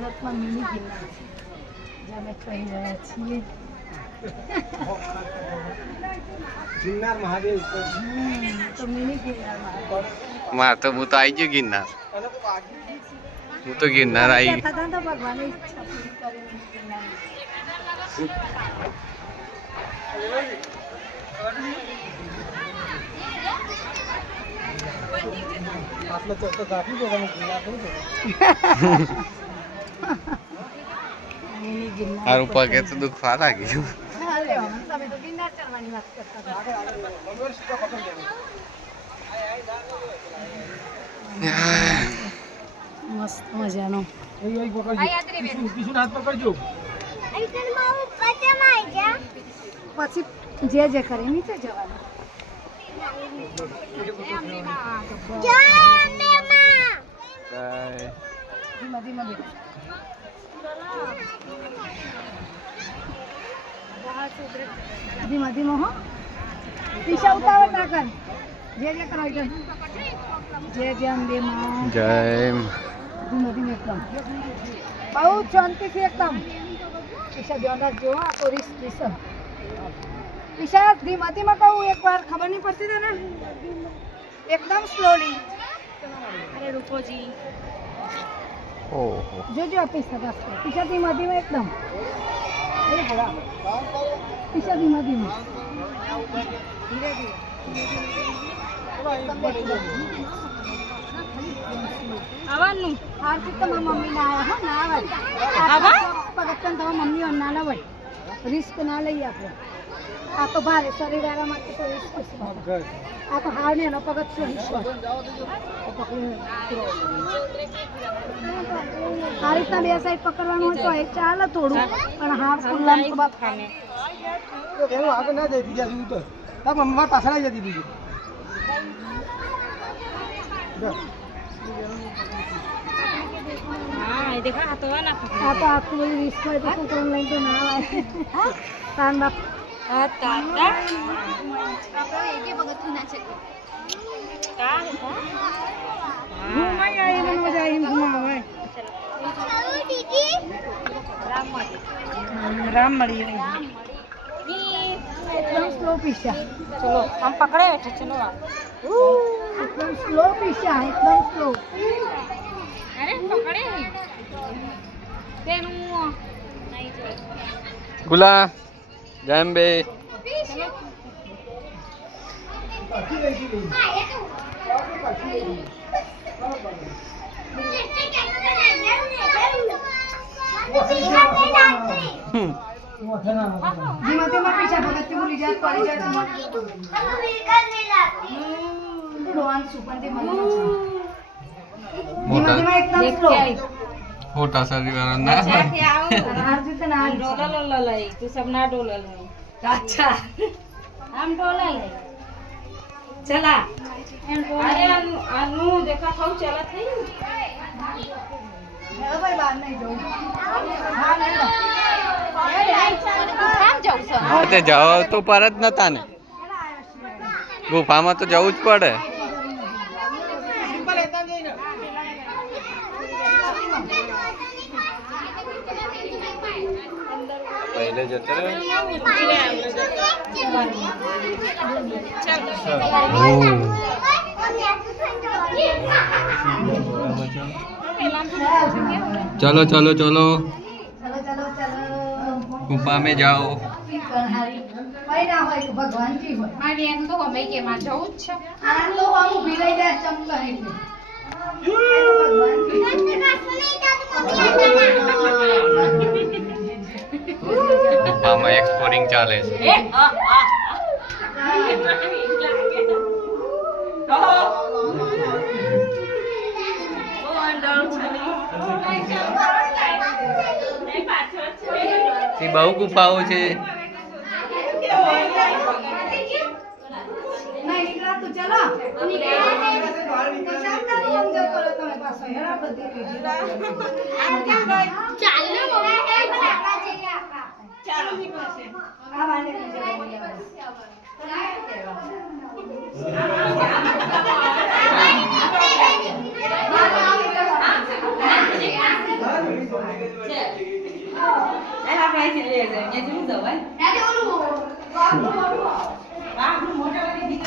સુરતમાં મિની ગિરનાર છે જે અમે કહી રહ્યા છીએ ગિરનાર મહાદેવ તો મિની ગિરનાર મહાદેવ માર તો હું તો આવી ગયો ગિરનાર હું તો ગિરનાર આવી થતા તો ભગવાનની ઈચ્છા પૂરી કરીને ગિરનાર આપણે તો કાફી બધા ગિરનાર થઈ મિની ગિરનાર મારું પગે તો દુખવા લાગ્યું તમે તો ગિરનાર ચડવાની વાત કરતા હતા મસ્ત મજાનો હાથ પકડજો પછી જે જે કરે નીચે જવાનું ધીમા ધીમા બેઠો ધીમા ધીમા હો પીછા ઉતાવળ ના કર જે કરો જે અંબે માં જય ધીમે ધીમે એકદમ બહુ શાંતિથી એકદમ પીછા ધ્યાન રાખજો આ તો રિસ્ક પીછા પીછા ધીમા ધીમા કહું એકવાર ખબર નહીં પડતી તને એકદમ સ્લોલી અરે રૂકો જી ઓહો જોજો પીછા પીછા ધીમા ધીમે એકદમ અરે ભલા પીછા ધીમા ધીમે ધીરે ધીરે આવવાનું આરતી તમારા મમ્મી ના આવ્યા હો ના આવે પગથન તમારા મમ્મી ના લવાય રિસ્ક ના લઈએ આપણે આ તો ભારે શરીર વાળા માટે તો રિસ્ક છે આ તો હાર ને એનો પગથ છે આ રીતના બે સાઈડ પકડવાનું હોય તો એ ચાલે થોડું પણ હાર ખુલ્લા આગળ ના જઈ બીજા સુધી તો તાર મમ્મા પાછળ આવી જતી બીજું આ તો આખું બધું રિસ્ક હોય તો છોકરાને લઈને તો ના આવે તાન બાપ રામ મળી एकदम स्लो पीछा चलो हम पकड़े बैठे चलो आप एकदम स्लो पीछा एकदम स्लो अरे पकड़े तेनु नहीं ગુલા જાંબે धीमा धीमा पीछा भगत बोली जात पड़ी जात रोहन सुपन धीमा धीमा एकदम स्लो મોટા શરીર વાળા ના अर्जुन ना डोलल है तू सब ना डोलल है अच्छा हम डोलल है चला अरे अनु देखा खाऊ चलत है मैं भाई बाहर नहीं जाऊं हां नहीं काम जाऊं सर હા તે જાવ તો પર જ નતા ને ગુફામાં તો જવું જ પડે पहले जते चलो चलो चलो गुफा में जाओ भगवान जी હોય मारी एन तो गમે કે માં જવું જ છે આનંદ લો આમ ઉભી રહી જાય ચમકા એટલે गुफा में एक्सप्लोरिंग ચાલે છે તે બહુ ગુફાઓ છે नहीं निकला तो चलो चलता तो हम जब करो तुम्हारे पास हेरा बदी ચાલને चलो अब आने दीजिए અહીંથી લે જાય. અહીંયાથી શું જવાય? હા, આપણું મોટા વાળી